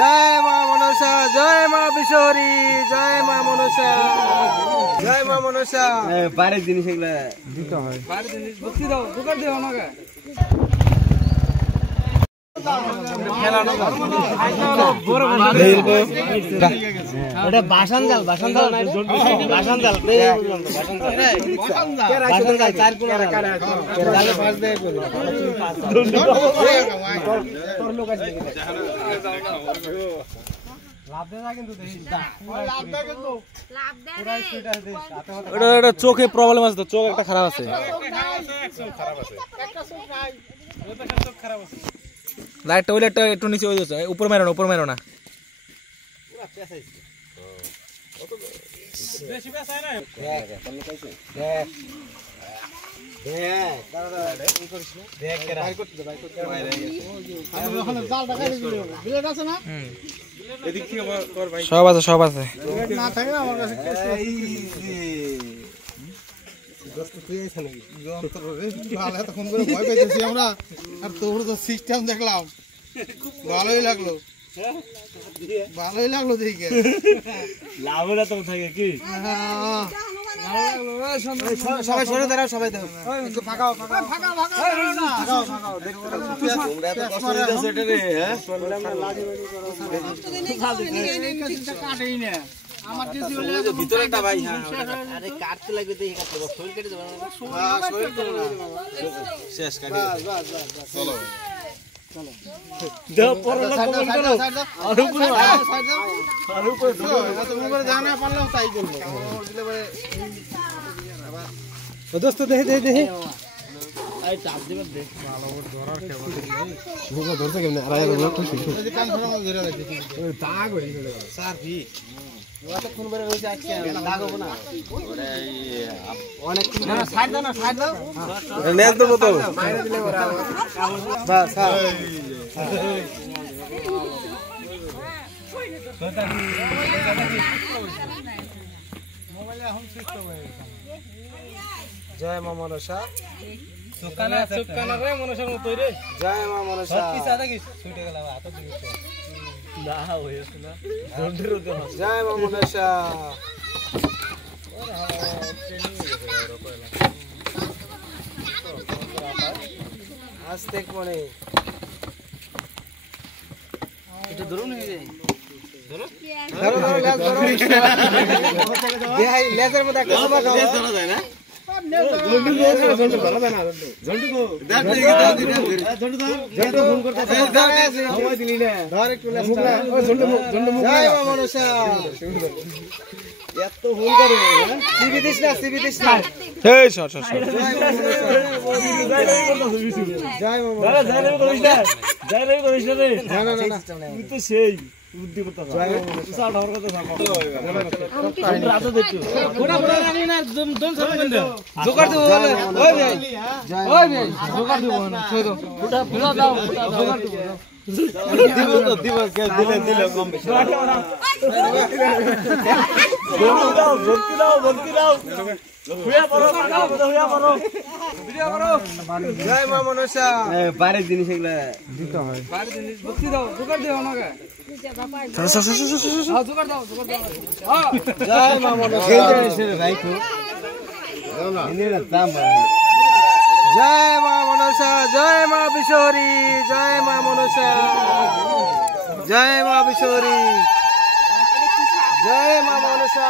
জয় মা মনসা, জয় মা বিশহরী, জয় মা মনসা, জয় মা মনসা। বাড়ির জিনিস এগুলা দিতে হয়, বাড়ির জিনিস ভক্তি দাও, দোকান দিও আমাকে। বাসান জাল, বাসান জাল, বাসান জাল, চোখে প্রবলেম আছে তো, চোখ একটা খারাপ আছে, লাইটটা ওই লাইটটা একটু নিচে, উপর মেরো না, উপর মেরো না। সব আছে, সব আছে। সিস্টেম দেখলাম, ভালোই লাগলো, ভালোই লাগলো দেখে। লাভ হলে তো থাকে কি, সবাই সরে দাঁড়াও, সবাই দাও, ফাঁকাও ফাঁকাও ফাঁকাও কাটেই না আমার কিছু ভিতরে একটা ভাই। হ্যাঁ আরে কাটতে লাগবে, দেখি কাটতে হবে, শরীর কেটে দেব না, শরীর কেটে না, শেষ কাটি। চলো চলো দাও, পরে না কমেন্ট করো, আর উপরে সাইড দাও, আর উপরে তুমি করে জানা পারলাম তাই করব, দিলে পরে আবার দোস্ত দেখে দেখে দেখে আই চাপ দিবে, দেখ ভালো ওর ধরার কেমন ভুগা ধরতে কেমনে, আর আয়া লোক খুশি এই কান ধরা ধরে রাখছি, দাগ হয়ে গেল স্যার। ভি ওটা কোন বেরে রইছে আজকে, দাগ হবে না ওরে, অনেক না, সাইড দাও না, সাইড দাও, নেট দেব তো মাইরে দিলে ওরা বাস। হ্যাঁ মোবাইলে এখন সুইচ হয়ে গেছে। জয় মা মনসা, সুকানা সুকানা রে মনসার মতই রে, জয় মা মনসা। সব পিছা থাকি ছুটে গেল, হাত দিতে না হইছে না, দন্ডের তো। জয় মা মনসা, আস্তে করে এটা ধরুন, হয়ে যায় ধরো ধরো ধরো, দেখাই লেজার মধ্যে একটা সময় ধরা যায় না, জন্ডু জন্ডু ভালো না, জন্ডু গো দেখ দেখি, জন্ডু জন্ডু ফোন করতে সময় দিলি না, ধর একটু লেজা, ও জন্ডু জন্ডু মুখ, জয় মা মনসা। এত ফোন করে সিবি দিস না, সিবি দিস না, এই সর সর সর, জয় মা মনসা, জয় রে করিস না, জয় রে করিস না রে, না না না তুই তো সেই বুদ্ধি করতে পার, তুই আর কথা থাকো রাত দেখো, ফোড়া ফোড়া রানি না, দম সব বন্ধ জোগাড় দেব, ওই ভাই ওই ভাই জোগাড় দেব না, ছয় দাও ফোড়া ফোড়া দাও, জোগাড় দেব দিব তো, দিব কে দিলে দিলে কম বেশি দাও, বলতি দাও, বলতি দাও, হুয়া পড়ো, দাও হুয়া পড়ো, ভিডিও করো। জয় মা মনসা, বাড়ির জিনিস এগুলা দিতে হয়, বাড়ির জিনিস ভক্তি দাও, জোগাড় দিও আমাকে, জোগাড় দাও, জোগাড় দাও। জয় মা মনসা, রাইখো এনে দাম, জয় মা মনসা, জয় মা বিশহরী, জয় মা মনসা, জয় মা বিশহরী, জয় মা মনসা।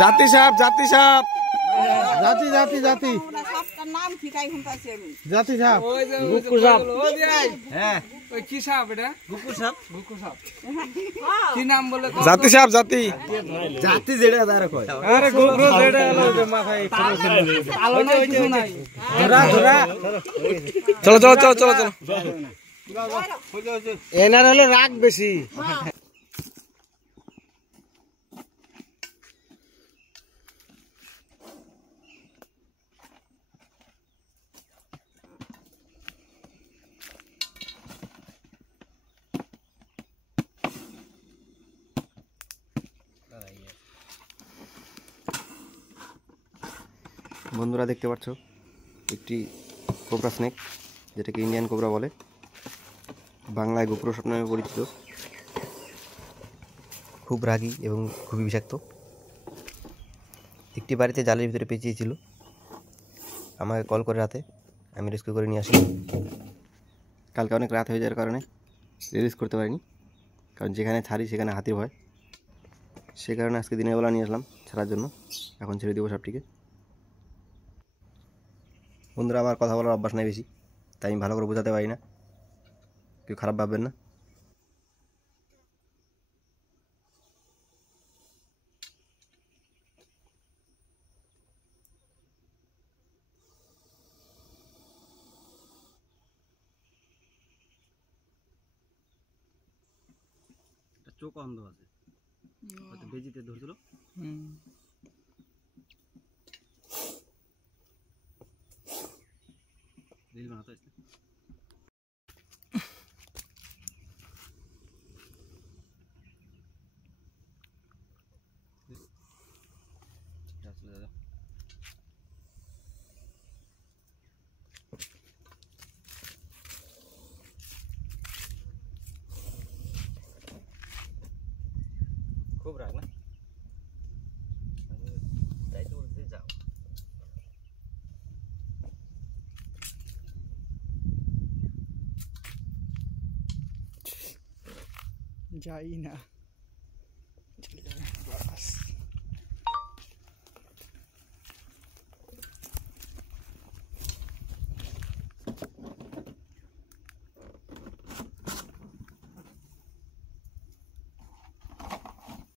জাতি সাপ, জাতি সাপ, জাতি জাতি জাতি জাতি সাপ, গুকু সাপ। হ্যাঁ ওই কি সাপ এটা? গুকু সাপ, গুকু সাপ কি নাম বলে? জাতি সাপ, জাতি জাতি যেটা তার কয়, আরে গুকু যেটা হলো যে মাথায় পালনা হইছে নাই, ধরা ধরা। চলো চলো চলো চলো চলো, এনার হলো রাগ বেশি। বন্ধুরা দেখতে পাচ্ছ একটি কোবরা স্নেক। যেটাকে ইন্ডিয়ান কোবরা বলে, বাংলায় গোপ্রো সাপ নামে পরিচিত। খুব রাগী এবং খুবই বিষাক্ত। একটি বাড়িতে জালের ভিতরে পেঁচিয়েছিল, আমাকে কল করে রাতে, আমি রেস্কিউ করে নিয়ে আসি। কালকে অনেক রাত হয়ে যাওয়ার কারণে রিলিজ করতে পারিনি, কারণ যেখানে ছাড়ি সেখানে হাতির ভয়। সে কারণে আজকে দিনের বেলা নিয়ে আসলাম ছাড়ার জন্য। এখন ছেড়ে দেবো সাপটিকে। বন্ধুরা, আমার কথা বলার অভ্যাস নাই বেশি, তাই আমি ভালো করে বোঝাতে পারি না, কেউ খারাপ ভাববেন না। চোখ অন্ধ আছে, হয়তো বেজিতে ধরছিল। রিল বানাতে আসছে। খুব রাগ না, যাইতে বলতে যাও। যাই না।